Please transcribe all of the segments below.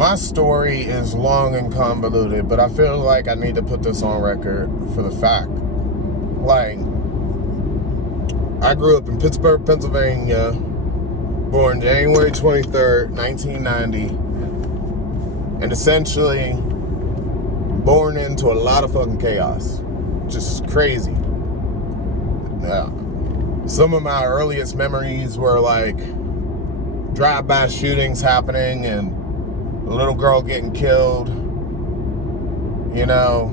My story is long and convoluted, but I feel like I need to put this on record for the fact. Like, I grew up in Pittsburgh, Pennsylvania, born January 23rd, 1990, and essentially born into a lot of fucking chaos. Just crazy. Some of my earliest memories were like drive-by shootings happening and a little girl getting killed, you know,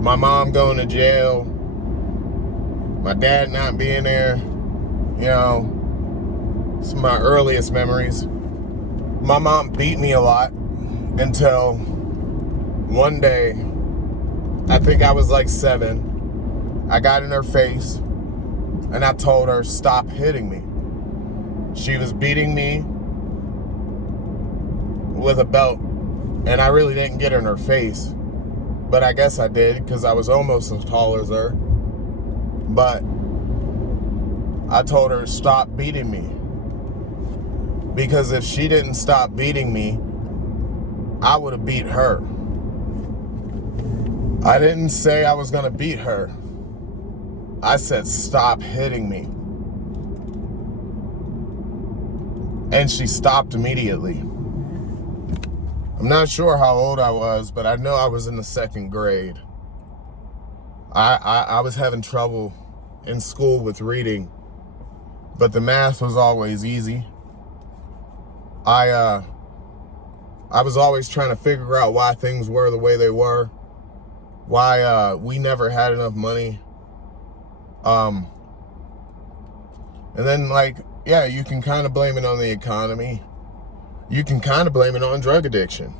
my mom going to jail, my dad not being there, you know, some of my earliest memories. My mom beat me a lot until one day, I think I was like 7, I got in her face and I told her, stop hitting me. She was beating me with a belt, and I really didn't get her in her face, but I guess I did because I was almost as tall as her. But I told her, stop beating me, because if she didn't stop beating me, I would have beat her. I didn't say I was gonna beat her. I said, stop hitting me. And she stopped immediately. I'm not sure how old I was, but I know I was in the 2nd grade. I was having trouble in school with reading, but the math was always easy. I was always trying to figure out why things were the way they were, why we never had enough money. And then, like, yeah, you can kind of blame it on the economy. You can kind of blame it on drug addiction.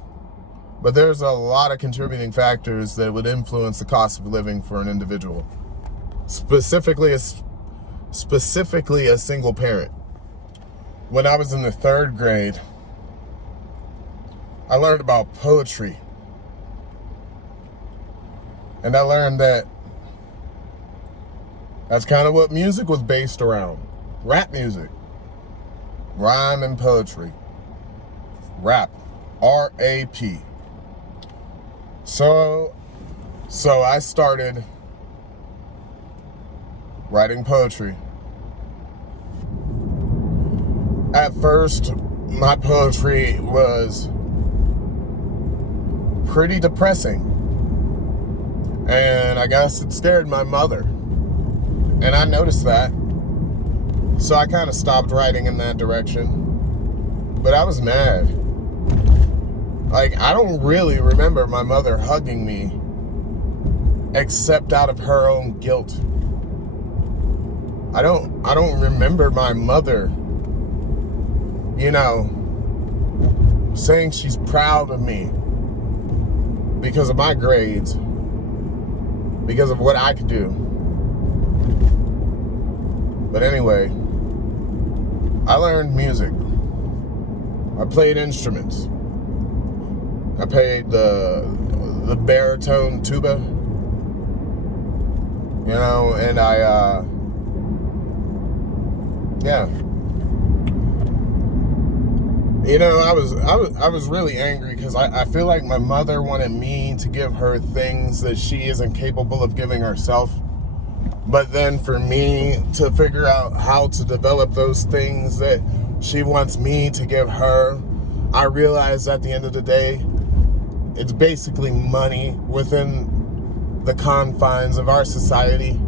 But there's a lot of contributing factors that would influence the cost of living for an individual. Specifically a single parent. When I was in the 3rd grade, I learned about poetry. And I learned that that's kind of what music was based around. Rap music. Rhyme and poetry. Rap. R-A-P. So I started writing poetry. At first, my poetry was pretty depressing. And I guess it scared my mother. And I noticed that. So I kind of stopped writing in that direction. But I was mad. Like, I don't really remember my mother hugging me except out of her own guilt. I don't remember my mother, you know, saying she's proud of me because of my grades, because of what I could do. But anyway, I learned music. I played instruments. I played the baritone tuba, you know, and yeah. You know, I was really angry because I feel like my mother wanted me to give her things that she isn't capable of giving herself. But then for me to figure out how to develop those things that she wants me to give her, I realized at the end of the day, it's basically money within the confines of our society.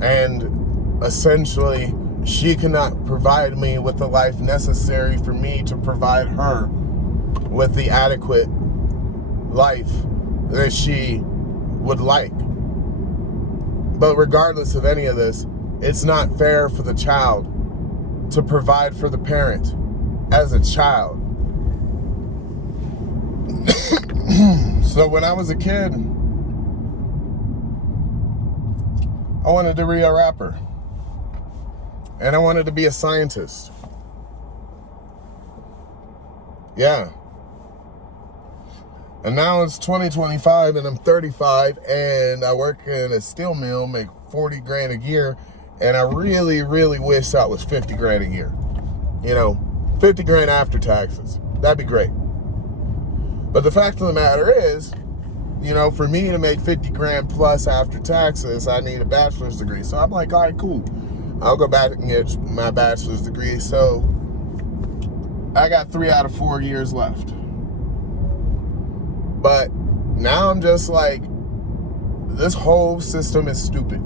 And essentially, she cannot provide me with the life necessary for me to provide her with the adequate life that she would like. But regardless of any of this, it's not fair for the child to provide for the parent as a child. So when I was a kid, I wanted to be a rapper. And I wanted to be a scientist. Yeah. And now it's 2025 and I'm 35 and I work in a steel mill, make 40 grand a year. And I really, really wish that was 50 grand a year. You know, 50 grand after taxes. That'd be great. But the fact of the matter is, you know, for me to make 50 grand plus after taxes, I need a bachelor's degree. So I'm like, all right, cool. I'll go back and get my bachelor's degree. So I got 3 out of 4 years left. But now I'm just like, this whole system is stupid.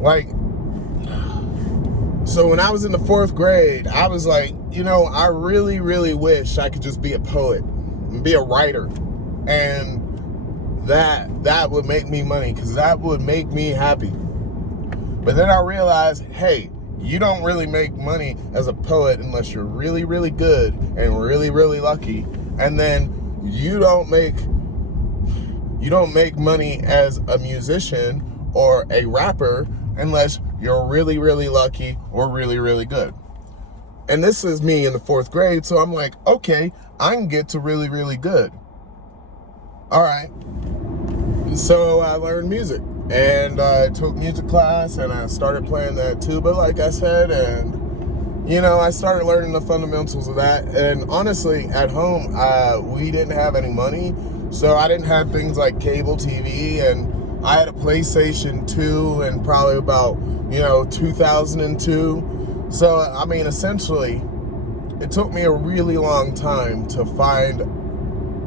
Like, so when I was in the 4th grade, I was like, you know, I really, really wish I could just be a poet and be a writer. And that would make me money, because that would make me happy. But then I realized, hey, you don't really make money as a poet unless you're really, really good and really, really lucky. And then you don't make money as a musician or a rapper unless you're really, really lucky or really, really good. And this is me in the 4th grade, so I'm like, okay, I can get to really, really good. All right. So I learned music, and I took music class, and I started playing the tuba, like I said, and, you know, I started learning the fundamentals of that. And honestly, at home, we didn't have any money, so I didn't have things like cable TV, and I had a PlayStation 2 in probably about, 2002. So, I mean, essentially, it took me a really long time to find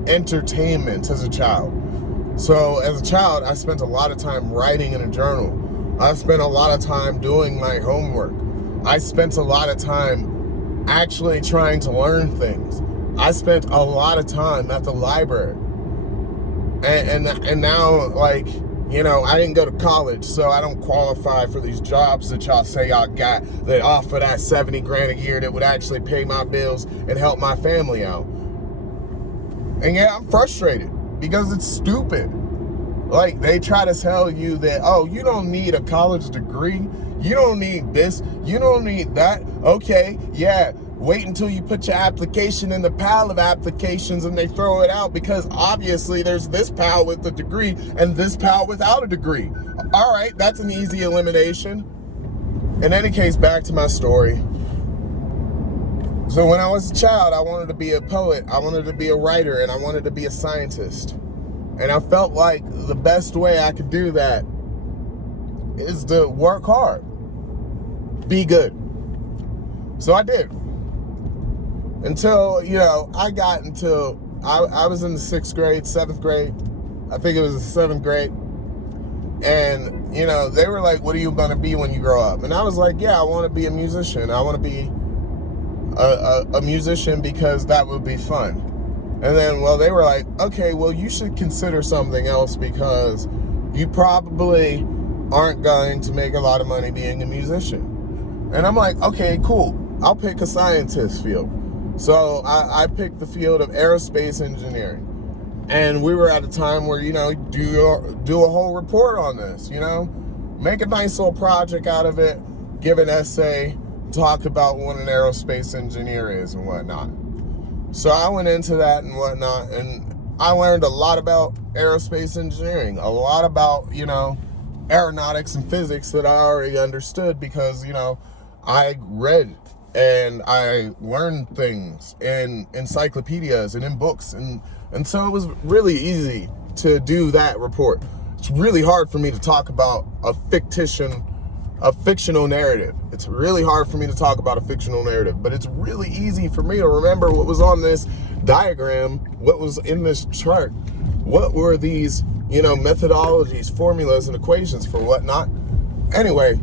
entertainment as a child. So, as a child, I spent a lot of time writing in a journal. I spent a lot of time doing my homework. I spent a lot of time actually trying to learn things. I spent a lot of time at the library. And now, like, I didn't go to college, so I don't qualify for these jobs that y'all say y'all got that offer that 70 grand a year that would actually pay my bills and help my family out. And yeah, I'm frustrated because it's stupid. Like, they try to tell you that, oh, you don't need a college degree. You don't need this. You don't need that. Okay, yeah. Wait until you put your application in the pile of applications and they throw it out, because obviously there's this pal with a degree and this pal without a degree. All right, that's an easy elimination. In any case, back to my story. So when I was a child, I wanted to be a poet, I wanted to be a writer, and I wanted to be a scientist. And I felt like the best way I could do that is to work hard, be good. So I did. Until, I was in the 6th grade, 7th grade. I think it was the 7th grade. And, they were like, what are you going to be when you grow up? And I was like, yeah, I want to be a musician. I want to be a musician because that would be fun. And then, they were like, okay, well, you should consider something else because you probably aren't going to make a lot of money being a musician. And I'm like, okay, cool. I'll pick a scientist field. So I picked the field of aerospace engineering. And we were at a time where, do a whole report on this, make a nice little project out of it, give an essay, talk about what an aerospace engineer is and whatnot. So I went into that and whatnot, and I learned a lot about aerospace engineering, a lot about, aeronautics and physics that I already understood because, I read and I learned things in encyclopedias and in books. And so it was really easy to do that report. It's really hard for me to talk about a fictional narrative. It's really hard for me to talk about a fictional narrative, but it's really easy for me to remember what was on this diagram, what was in this chart, what were these, methodologies, formulas, and equations for whatnot. Anyway,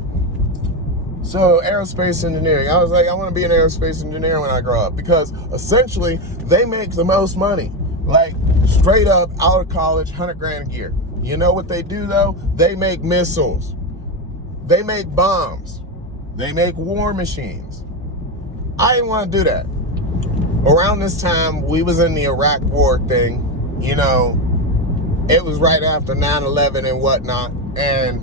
so aerospace engineering, I was like, I want to be an aerospace engineer when I grow up because essentially they make the most money, like straight up out of college, 100 grand a year. You know what they do though? They make missiles. They make bombs. They make war machines. I didn't want to do that. Around this time, we was in the Iraq war thing. It was right after 9/11 and whatnot. And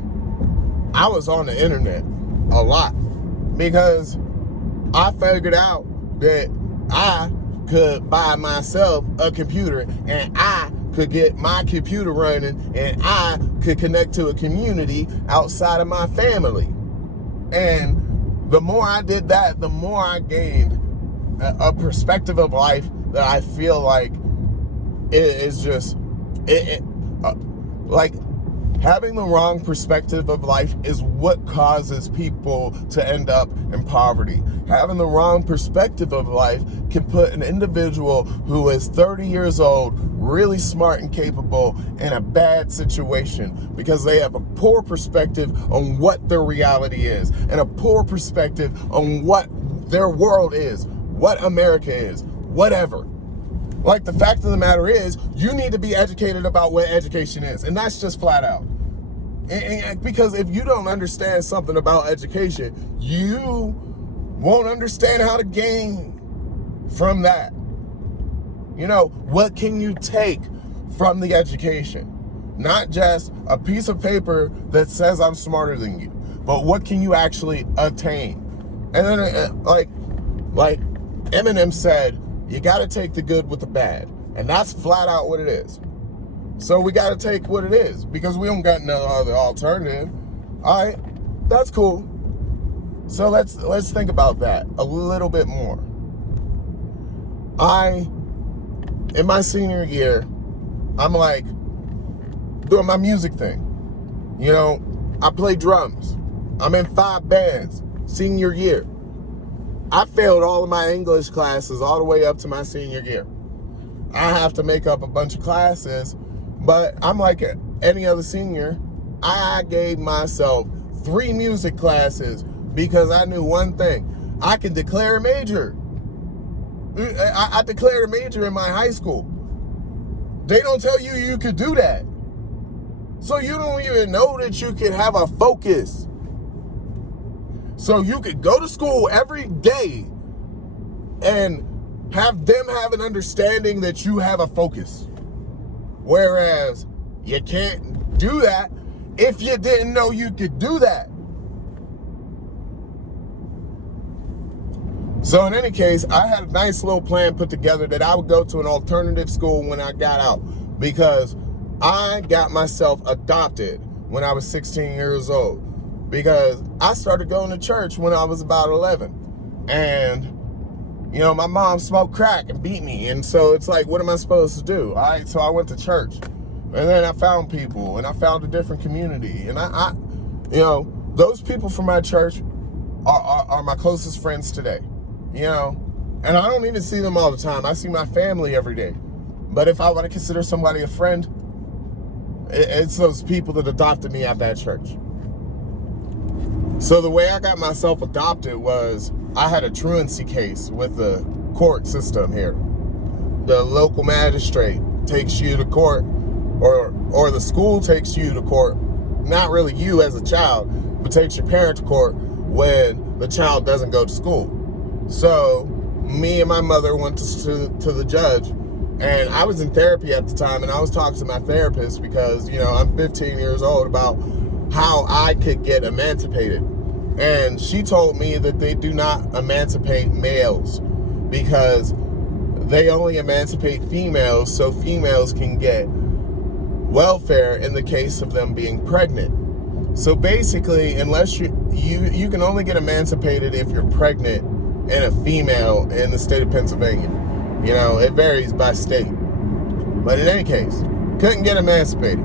I was on the internet a lot because I figured out that I could buy myself a computer and I could get my computer running and I could connect to a community outside of my family. And the more I did that, the more I gained a perspective of life that I feel like it is just like having the wrong perspective of life is what causes people to end up in poverty. Having the wrong perspective of life can put an individual who is 30 years old, really smart and capable, in a bad situation because they have a poor perspective on what their reality is and a poor perspective on what their world is, what America is, whatever. Like, the fact of the matter is, you need to be educated about what education is, and that's just flat out. Because if you don't understand something about education, you won't understand how to gain from that. You know, what can you take from the education? Not just a piece of paper that says I'm smarter than you, but what can you actually attain? And then, like Eminem said, you got to take the good with the bad. And that's flat out what it is. So we got to take what it is because we don't got no other alternative. All right, that's cool. So let's think about that a little bit more. In my senior year, I'm like doing my music thing. You know, I play drums. I'm in 5 bands senior year. I failed all of my English classes all the way up to my senior year. I have to make up a bunch of classes, but I'm like any other senior. I gave myself 3 music classes because I knew one thing. I can declare a major. I declared a major in my high school. They don't tell you you could do that. So you don't even know that you can have a focus. So you could go to school every day and have them have an understanding that you have a focus. Whereas you can't do that if you didn't know you could do that. So in any case, I had a nice little plan put together that I would go to an alternative school when I got out because I got myself adopted when I was 16 years old. Because I started going to church when I was about 11. And, you know, my mom smoked crack and beat me. And so it's like, what am I supposed to do? All right, so I went to church. And then I found people, and I found a different community. And I you know, those people from my church are my closest friends today. You know, and I don't even see them all the time. I see my family every day. But if I want to consider somebody a friend, it's those people that adopted me at that church. So the way I got myself adopted was I had a truancy case with the court system here. The local magistrate takes you to court, or the school takes you to court, not really you as a child, but takes your parent to court when the child doesn't go to school. So me and my mother went to the judge, and I was in therapy at the time, and I was talking to my therapist because, you know, I'm 15 years old about how I could get emancipated. And she told me that they do not emancipate males because they only emancipate females so females can get welfare in the case of them being pregnant. So basically, unless you can only get emancipated if you're pregnant and a female in the state of Pennsylvania. You know, it varies by state. But in any case, couldn't get emancipated.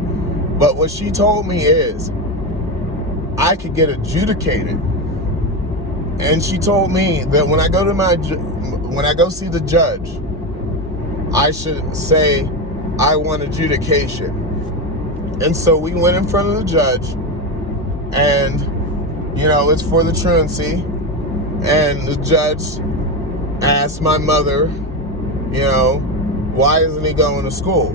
But what she told me is I could get adjudicated. And she told me that when I go see the judge, I should say I want adjudication. And so we went in front of the judge, and, you know, it's for the truancy. And the judge asked my mother, you know, why isn't he going to school?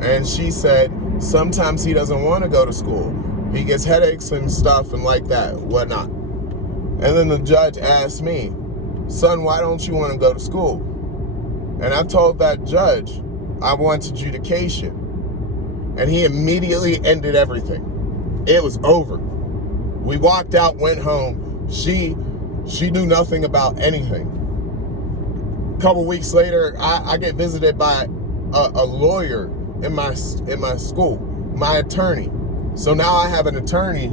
And she said, sometimes he doesn't want to go to school. He gets headaches and stuff and like that, whatnot. And then the judge asked me, son, why don't you want to go to school? And I told that judge I want adjudication. And he immediately ended everything. It was over. We walked out, went home. She knew nothing about anything. A couple weeks later, I get visited by a lawyer in my school, my attorney. So now I have an attorney,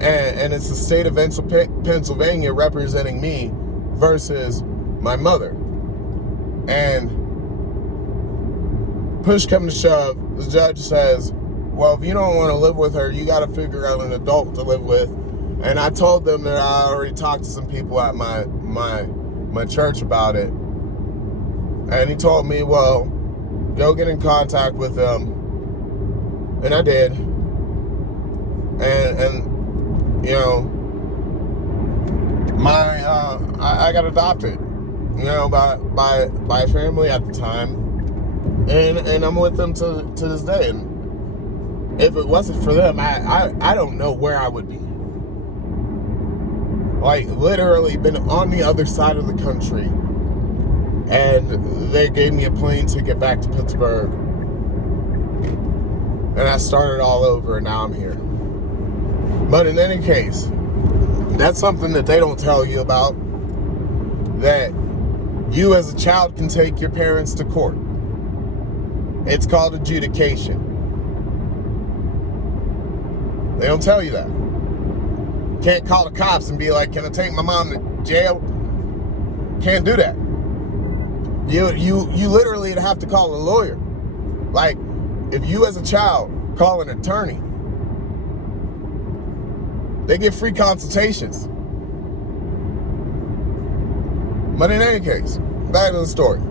and it's the state of Pennsylvania representing me versus my mother. And push come to shove, the judge says, well, if you don't want to live with her, you got to figure out an adult to live with. And I told them that I already talked to some people at my church about it. And he told me, well, go get in contact with them. And I did. And you know, I got adopted, you know, by a family at the time. And I'm with them to this day. And if it wasn't for them, I don't know where I would be. Like, literally been on the other side of the country, and they gave me a plane ticket back to Pittsburgh, and I started all over, and now I'm here. But in any case, that's something that they don't tell you about, that you as a child can take your parents to court. It's called adjudication. They don't tell you that. Can't call the cops and be like, can I take my mom to jail? Can't do that. You literally have to call a lawyer. Like, if you as a child call an attorney, they get free consultations. But in any case, back to the story.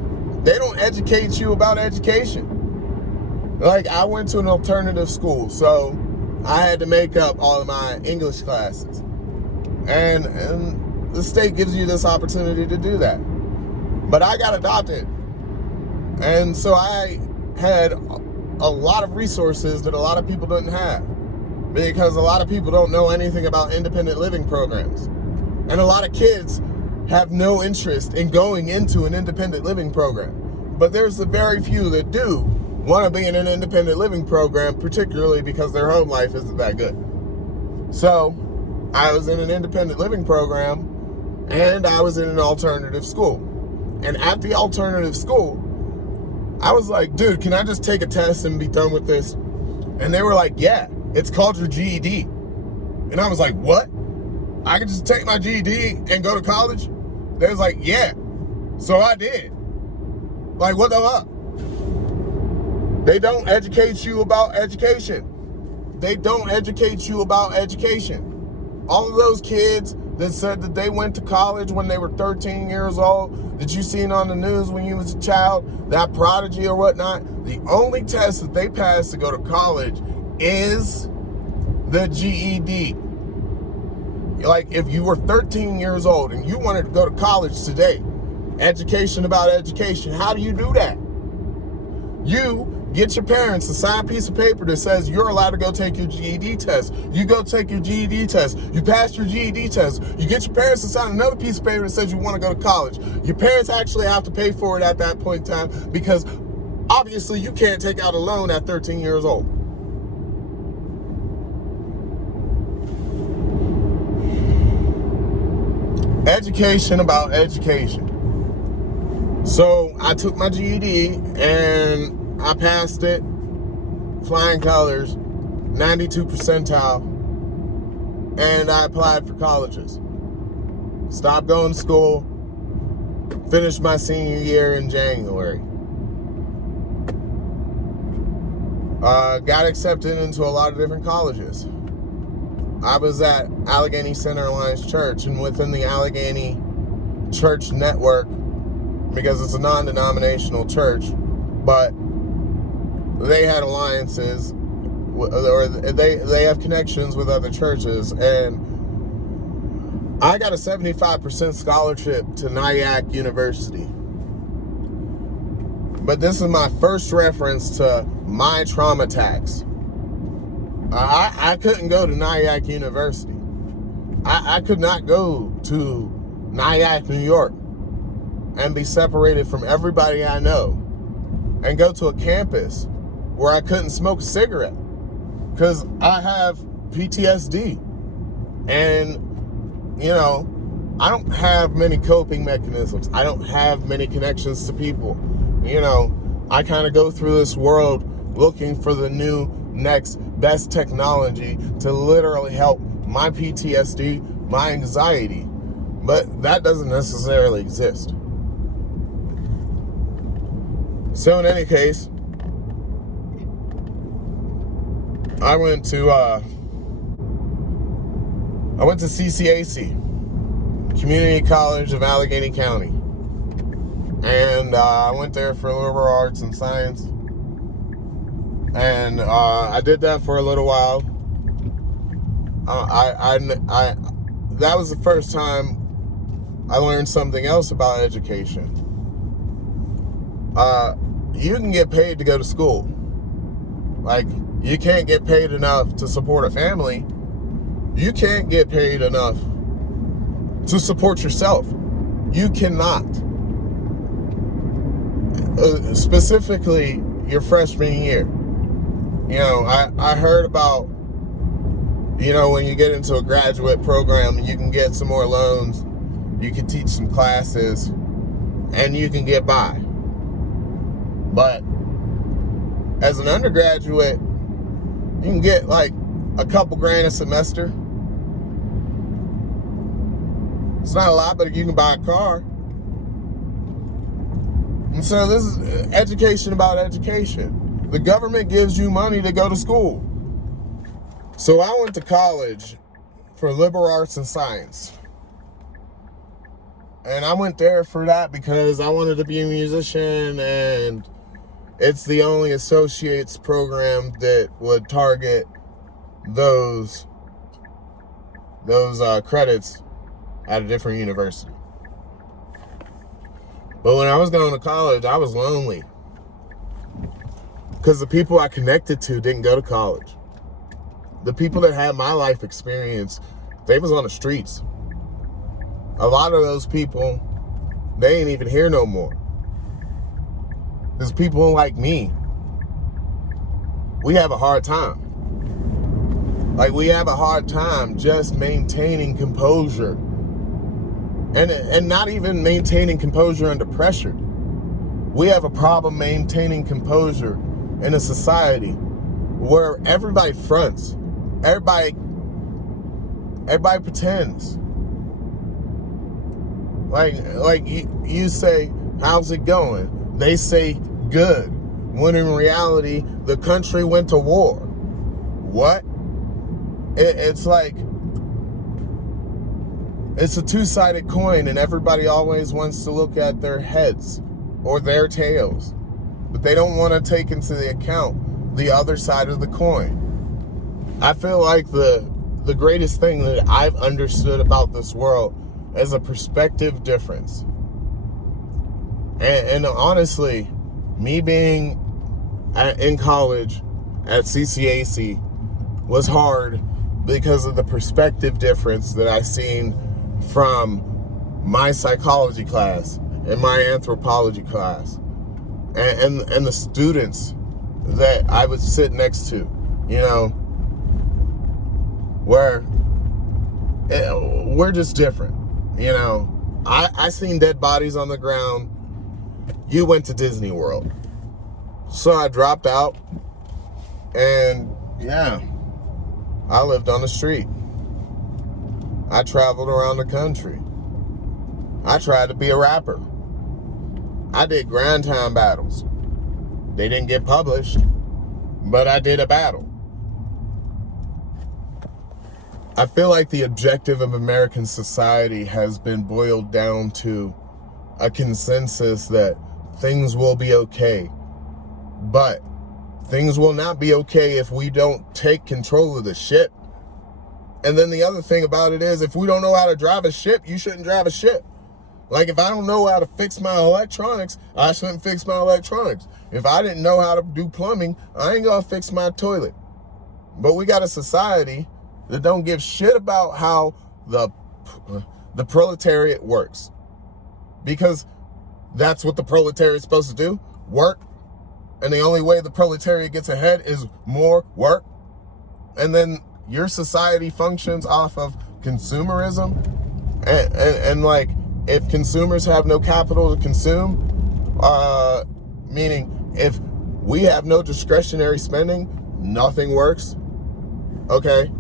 They don't educate you about education. Like, I went to an alternative school, so I had to make up all of my English classes. And the state gives you this opportunity to do that. But I got adopted. And so I had a lot of resources that a lot of people didn't have. Because a lot of people don't know anything about independent living programs. And a lot of kids have no interest in going into an independent living program. But there's a very few that do want to be in an independent living program, particularly because their home life isn't that good. So I was in an independent living program, and I was in an alternative school. And at the alternative school, I was like, dude, can I just take a test and be done with this? And they were like, yeah, it's called your GED. And I was like, what? I can just take my GED and go to college? They was like, yeah. So I did. Like, what the fuck? They don't educate you about education. They don't educate you about education. All of those kids that said that they went to college when they were 13 years old, that you seen on the news when you was a child, that prodigy or whatnot, the only test that they pass to go to college is the GED. Like, if you were 13 years old and you wanted to go to college today, education about education, how do you do that? You get your parents to sign a piece of paper that says you're allowed to go take your GED test. You go take your GED test. You pass your GED test. You get your parents to sign another piece of paper that says you want to go to college. Your parents actually have to pay for it at that point in time, because obviously you can't take out a loan at 13 years old. Education about education. So I took my GED and I passed it, flying colors, 92 percentile, and I applied for colleges. Stopped going to school, finished my senior year in January. Got accepted into a lot of different colleges. I was at Allegheny Center Alliance Church, and within the Allegheny Church network, because it's a non-denominational church, but they had alliances, or they have connections with other churches, and I got a 75% scholarship to Nyack University. But this is my first reference to my trauma tax. I couldn't go to Nyack University. I could not go to Nyack, New York, and be separated from everybody I know, and go to a campus where I couldn't smoke a cigarette because I have PTSD. And, you know, I don't have many coping mechanisms. I don't have many connections to people. You know, I kind of go through this world looking for the new next best technology to literally help my PTSD, my anxiety. But that doesn't necessarily exist. So in any case, I went to CCAC, Community College of Allegheny County. And I went there for liberal arts and science. And I did that for a little while. That was the first time I learned something else about education. You can get paid to go to school. Like, you can't get paid enough to support a family. You can't get paid enough to support yourself. You cannot. Specifically, your freshman year. You know, I heard about, you know, when you get into a graduate program, you can get some more loans, you can teach some classes, and you can get by. But as an undergraduate, you can get like a couple grand a semester. It's not a lot, but you can buy a car. And so this is education about education. The government gives you money to go to school. So I went to college for liberal arts and science. And I went there for that because I wanted to be a musician, and it's the only associate's program that would target those credits at a different university. But when I was going to college, I was lonely because the people I connected to didn't go to college. The people that had my life experience, they was on the streets. A lot of those people, they ain't even here no more. There's people like me. We have a hard time. Like, we have a hard time just maintaining composure. And not even maintaining composure under pressure. We have a problem maintaining composure in a society where everybody fronts. Everybody pretends. Like you say, how's it going? They say good. When in reality, the country went to war. What? It's like, it's a two-sided coin, and everybody always wants to look at their heads or their tails. But they don't want to take into the account the other side of the coin. I feel like the greatest thing that I've understood about this world is a perspective difference. And honestly, me being in college at CCAC was hard because of the perspective difference that I seen from my psychology class and my anthropology class and the students that I would sit next to, you know, where we're just different, you know. I seen dead bodies on the ground. You went to Disney World. So I dropped out, and yeah, I lived on the street. I traveled around the country. I tried to be a rapper. I did grind time battles. They didn't get published, but I did a battle. I feel like the objective of American society has been boiled down to a consensus that things will be okay. But things will not be okay if we don't take control of the ship. And then the other thing about it is, if we don't know how to drive a ship, you shouldn't drive a ship. Like, if I don't know how to fix my electronics, I shouldn't fix my electronics. If I didn't know how to do plumbing, I ain't gonna fix my toilet. But we got a society that don't give shit about how the proletariat works. Because that's what the proletariat is supposed to do, work. And the only way the proletariat gets ahead is more work. And then your society functions off of consumerism. And like, if consumers have no capital to consume, meaning if we have no discretionary spending, nothing works. Okay.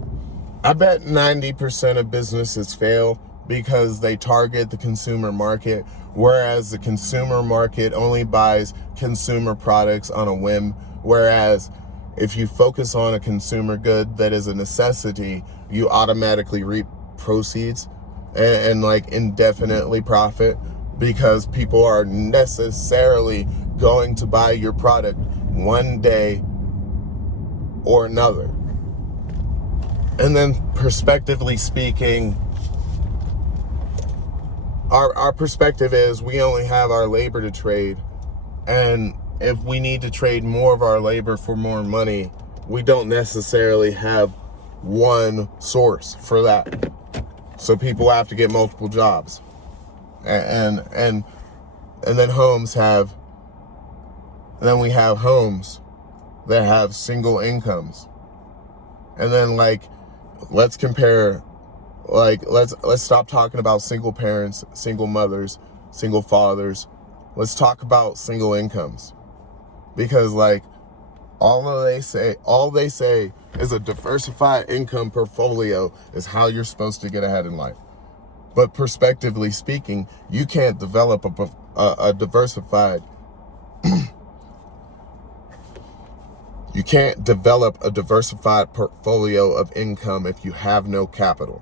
I bet 90% of businesses fail because they target the consumer market, whereas the consumer market only buys consumer products on a whim. Whereas if you focus on a consumer good that is a necessity, you automatically reap proceeds and like indefinitely profit, because people are necessarily going to buy your product one day or another. And then perspectively speaking, our perspective is we only have our labor to trade, and if we need to trade more of our labor for more money, we don't necessarily have one source for that. So people have to get multiple jobs. And then we have homes that have single incomes. And then let's compare, let's stop talking about single parents, single mothers, single fathers. Let's talk about single incomes. Because all they say is a diversified income portfolio is how you're supposed to get ahead in life. But perspectively speaking, you can't develop a diversified you can't develop a diversified portfolio of income if you have no capital.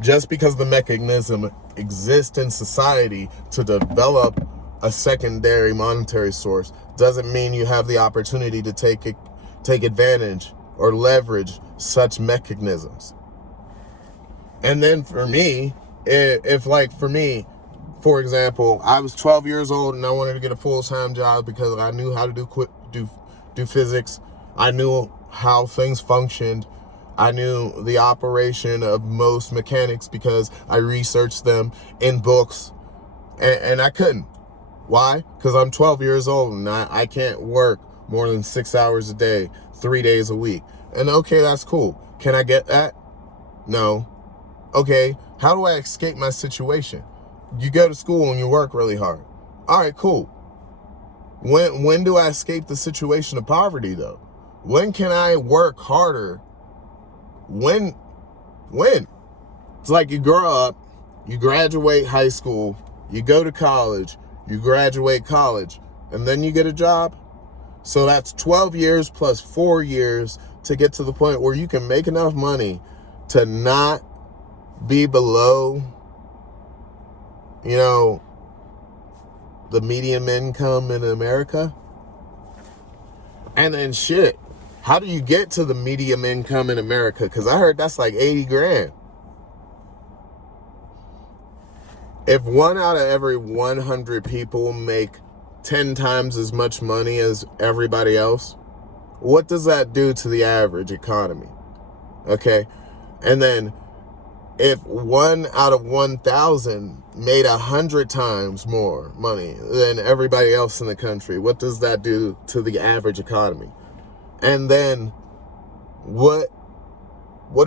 Just because the mechanism exists in society to develop a secondary monetary source doesn't mean you have the opportunity to take advantage or leverage such mechanisms. And then for me, for example, I was 12 years old and I wanted to get a full-time job because I knew how to do physics. I knew how things functioned. I knew the operation of most mechanics because I researched them in books, and I couldn't. Why? Because I'm 12 years old and I can't work more than 6 hours a day, 3 days a week. And okay, that's cool. Can I get that? No. Okay, how do I escape my situation? You go to school and you work really hard. All right, cool. When do I escape the situation of poverty, though? When can I work harder? When? It's like you grow up, you graduate high school, you go to college, you graduate college, and then you get a job. So that's 12 years plus 4 years to get to the point where you can make enough money to not be below, the median income in America. And then how do you get to the median income in America? Because I heard that's like 80 grand. If 1 out of every 100 people make 10 times as much money as everybody else, what does that do to the average economy? Okay. And then if 1 out of 1,000 made 100 times more money than everybody else in the country, what does that do to the average economy? And then what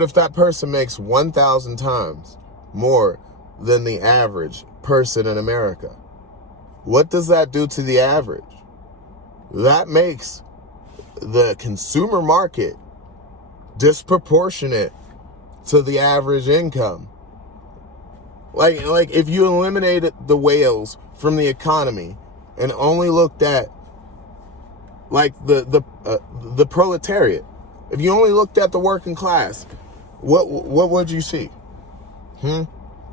if that person makes 1,000 times more than the average person in America? What does that do to the average? That makes the consumer market disproportionate to the average income. Like if you eliminated the whales from the economy and only looked at the proletariat, if you only looked at the working class, what would you see?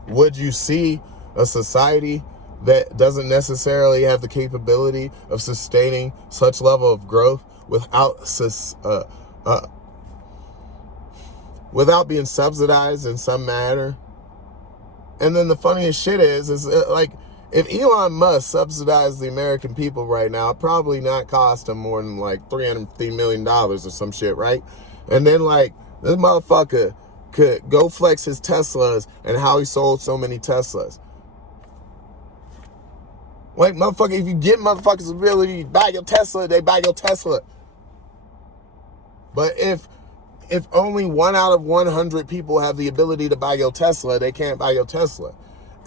Would you see a society that doesn't necessarily have the capability of sustaining such level of growth without being subsidized in some manner? And then the funniest shit is if Elon Musk subsidized the American people right now, it'd probably not cost him more than $350 million or some shit, right? And then this motherfucker could go flex his Teslas and how he sold so many Teslas. Motherfucker, if you give motherfuckers the ability to buy your Tesla, they buy your Tesla. But if only 1 out of 100 people have the ability to buy your Tesla, they can't buy your Tesla.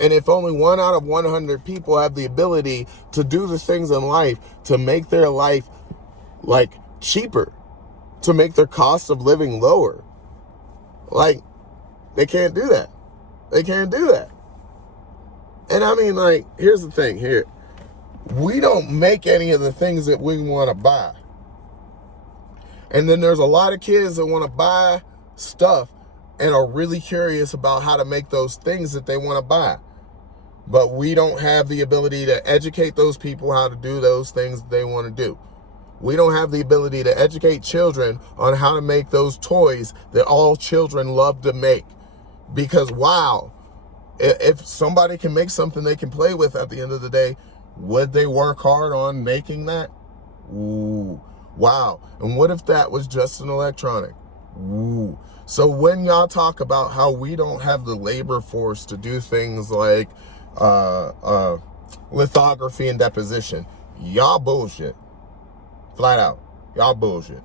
And if only 1 out of 100 people have the ability to do the things in life to make their life cheaper, to make their cost of living lower, they can't do that. They can't do that. And I mean, like, here's the thing here. We don't make any of the things that we want to buy. And then there's a lot of kids that want to buy stuff and are really curious about how to make those things that they want to buy. But we don't have the ability to educate those people how to do those things that they want to do. We don't have the ability to educate children on how to make those toys that all children love to make. Because, wow, if somebody can make something they can play with at the end of the day, would they work hard on making that? Ooh, wow. And what if that was just an electronic? Ooh. So when y'all talk about how we don't have the labor force to do things like lithography and deposition, y'all bullshit. Flat out. Y'all bullshit.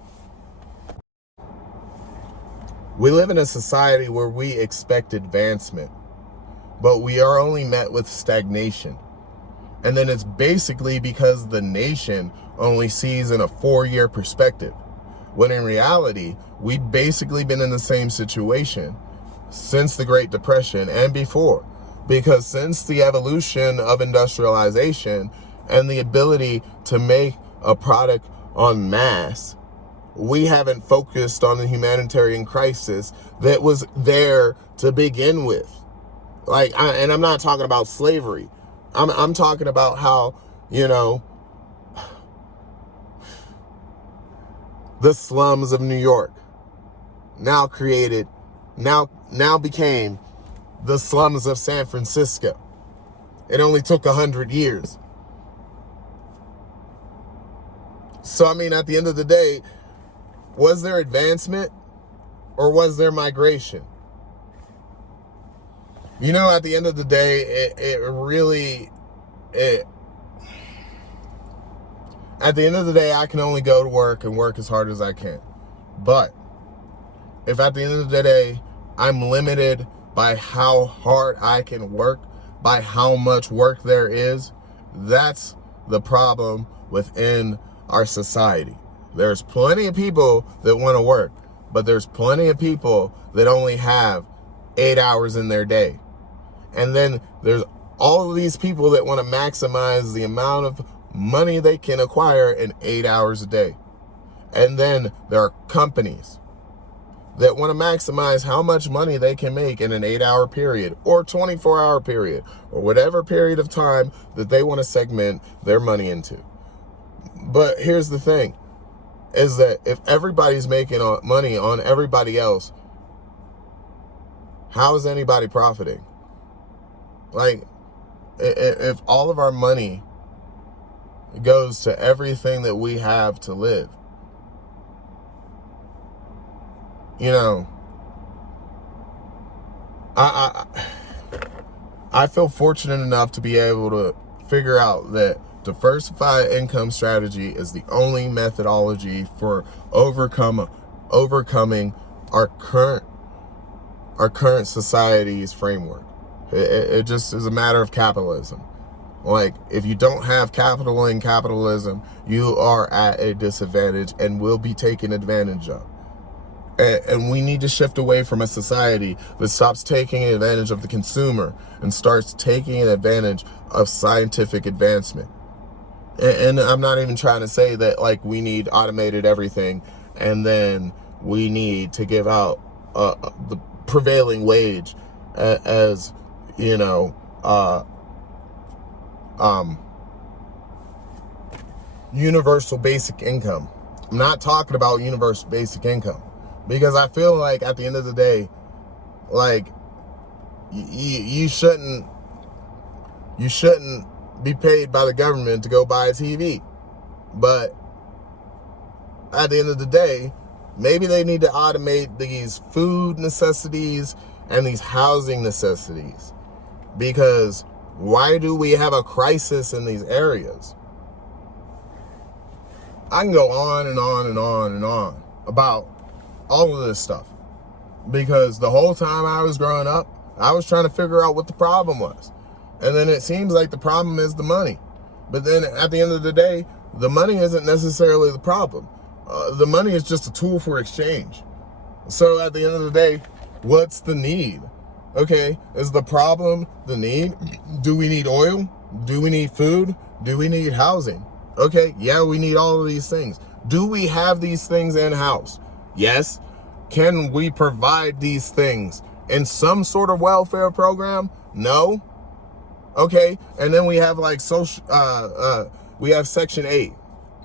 We live in a society where we expect advancement, but we are only met with stagnation. And then it's basically because the nation only sees in a 4-year perspective, when in reality, we've basically been in the same situation since the Great Depression and before. Because since the evolution of industrialization and the ability to make a product en masse, we haven't focused on the humanitarian crisis that was there to begin with. And I'm not talking about slavery. I'm talking about how, the slums of New York now became the slums of San Francisco. It only took 100 years. So, I mean, at the end of the day, was there advancement or was there migration? At the end of the day, at the end of the day, I can only go to work and work as hard as I can. But if at the end of the day, I'm limited by how hard I can work, by how much work there is, that's the problem within our society. There's plenty of people that want to work, but there's plenty of people that only have 8 hours in their day. And then there's all of these people that want to maximize the amount of money they can acquire in 8 hours a day. And then there are companies that want to maximize how much money they can make in an 8-hour period or 24-hour period or whatever period of time that they want to segment their money into. But here's the thing, is that if everybody's making money on everybody else, how is anybody profiting? If all of our money goes to everything that we have to live, I feel fortunate enough to be able to figure out that diversified income strategy is the only methodology for overcoming our current society's framework. It just is a matter of capitalism. If you don't have capital in capitalism, you are at a disadvantage and will be taken advantage of. And we need to shift away from a society that stops taking advantage of the consumer and starts taking advantage of scientific advancement. And I'm not even trying to say that we need automated everything and then we need to give out the prevailing wage as universal basic income. I'm not talking about universal basic income, because I feel like at the end of the day, you shouldn't be paid by the government to go buy a TV. But at the end of the day, maybe they need to automate these food necessities and these housing necessities, because why do we have a crisis in these areas? I can go on and on and on and on about all of this stuff, because the whole time I was growing up, I was trying to figure out what the problem was. And then it seems like the problem is the money. But then at the end of the day, the money isn't necessarily the problem. The money is just a tool for exchange. So at the end of the day, what's the need? Okay, is the problem the need? Do we need oil? Do we need food? Do we need housing? Okay, yeah, we need all of these things. Do we have these things in-house? Yes. Can we provide these things in some sort of welfare program? No. Okay, and then we have like social, we have Section 8,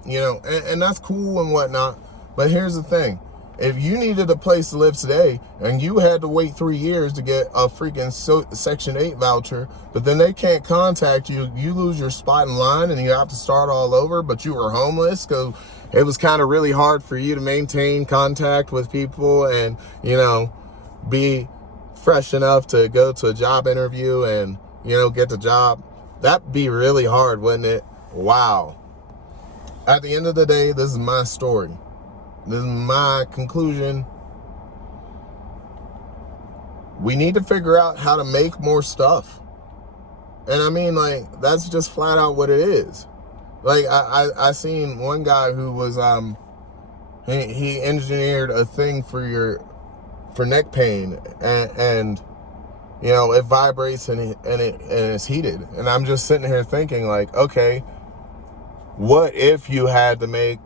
and that's cool and whatnot. But here's the thing. If you needed a place to live today and you had to wait 3 years to get a freaking Section 8 voucher, but then they can't contact you, you lose your spot in line and you have to start all over, but you were homeless because it was kind of really hard for you to maintain contact with people and, be fresh enough to go to a job interview and, get the job. That'd be really hard, wouldn't it? Wow. At the end of the day, this is my story. This is my conclusion. We need to figure out how to make more stuff. And I mean, like, that's just flat out what it is. Like, I seen one guy who was, he engineered a thing for neck pain and it vibrates and it's heated. And I'm just sitting here thinking like, okay, what if you had to make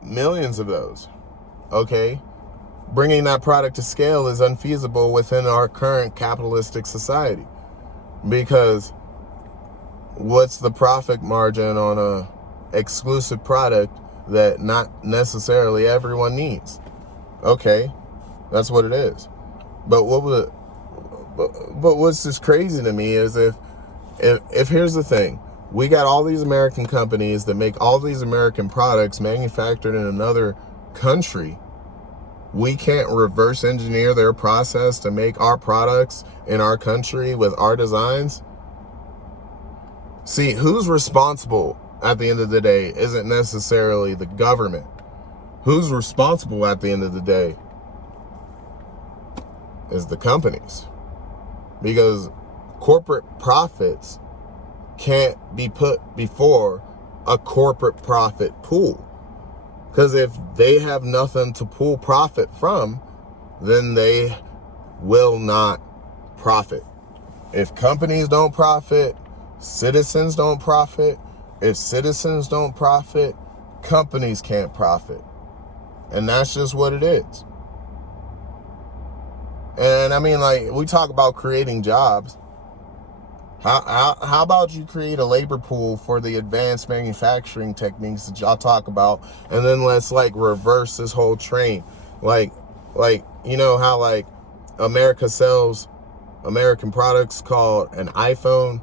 millions of those? Okay, bringing that product to scale is unfeasible within our current capitalistic society, because what's the profit margin on a exclusive product that not necessarily everyone needs? Okay, that's what it is. But what's just crazy to me is if here's the thing. We got all these American companies that make all these American products manufactured in another country. We can't reverse engineer their process to make our products in our country with our designs. See, who's responsible at the end of the day isn't necessarily the government. Who's responsible at the end of the day is the companies. Because corporate profits can't be put before a corporate profit pool. Because if they have nothing to pull profit from, then they will not profit. If companies don't profit, citizens don't profit. If citizens don't profit, companies can't profit. And that's just what it is. And I mean, like, we talk about creating jobs. How about you create a labor pool for the advanced manufacturing techniques that y'all talk about, and then let's like reverse this whole train. Like how like America sells American products called an iPhone.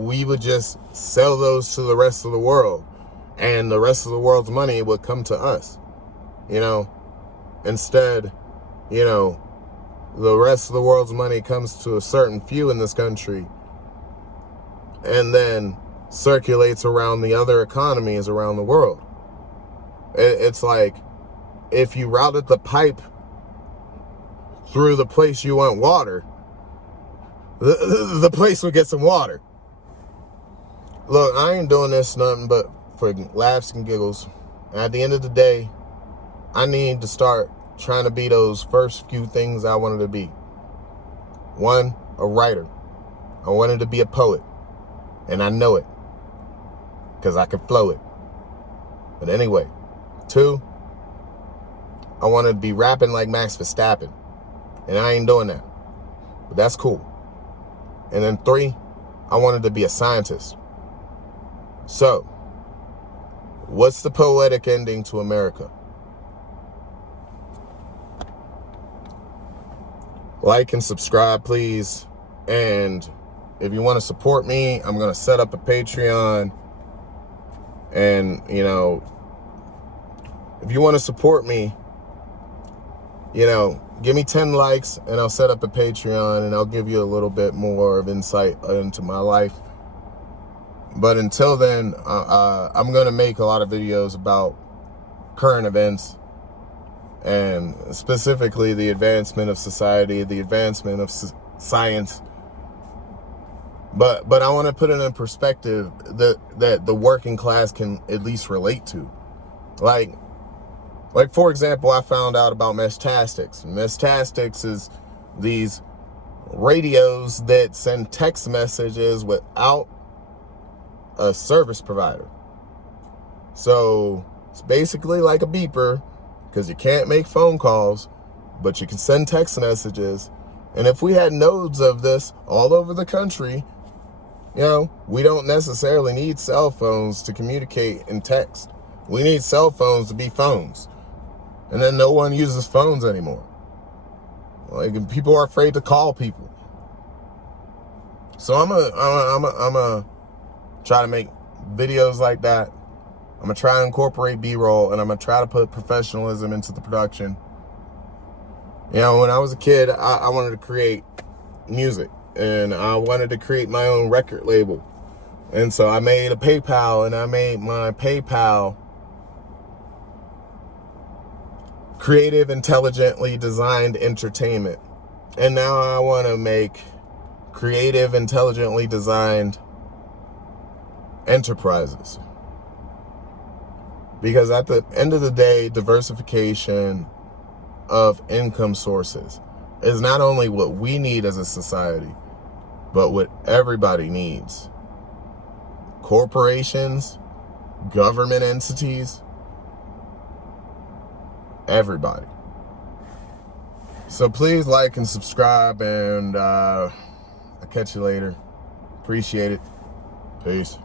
We would just sell those to the rest of the world, and the rest of the world's money would come to us. Instead, the rest of the world's money comes to a certain few in this country and then circulates around the other economies around the world. It's like if you routed the pipe through the place you want water, the place would get some water. Look, I ain't doing this nothing but for laughs and giggles. At the end of the day, I need to start trying to be those first few things I wanted to be. One, a writer. I wanted to be a poet. And I know it. Because I can flow it. But anyway. 2, I wanted to be rapping like Max Verstappen. And I ain't doing that. But that's cool. And then 3, I wanted to be a scientist. So, what's the poetic ending to America? Like and subscribe, please. And if you want to support me, I'm going to set up a Patreon. And, if you want to support me, give me 10 likes and I'll set up a Patreon and I'll give you a little bit more of insight into my life. But until then, I'm going to make a lot of videos about current events, and specifically the advancement of society, the advancement of science. But I want to put it in perspective that the working class can at least relate to. Like, Like, for example, I found out about Meshtastics. Meshtastics is these radios that send text messages without a service provider. So it's basically like a beeper, because you can't make phone calls, but you can send text messages. And if we had nodes of this all over the country, you know, we don't necessarily need cell phones to communicate and text. We need cell phones to be phones. And then no one uses phones anymore. Like, people are afraid to call people. So I'm a try to make videos like that. I'm gonna try to incorporate B-roll, and I'm gonna try to put professionalism into the production. You know, when I was a kid, I wanted to create music, and I wanted to create my own record label. And so I made a PayPal, and I made my PayPal Creative Intelligently Designed Entertainment. And now I want to make Creative Intelligently Designed Enterprises. Because at the end of the day, diversification of income sources is not only what we need as a society, but what everybody needs. Corporations, government entities, everybody. So please like and subscribe, and I'll catch you later. Appreciate it. Peace.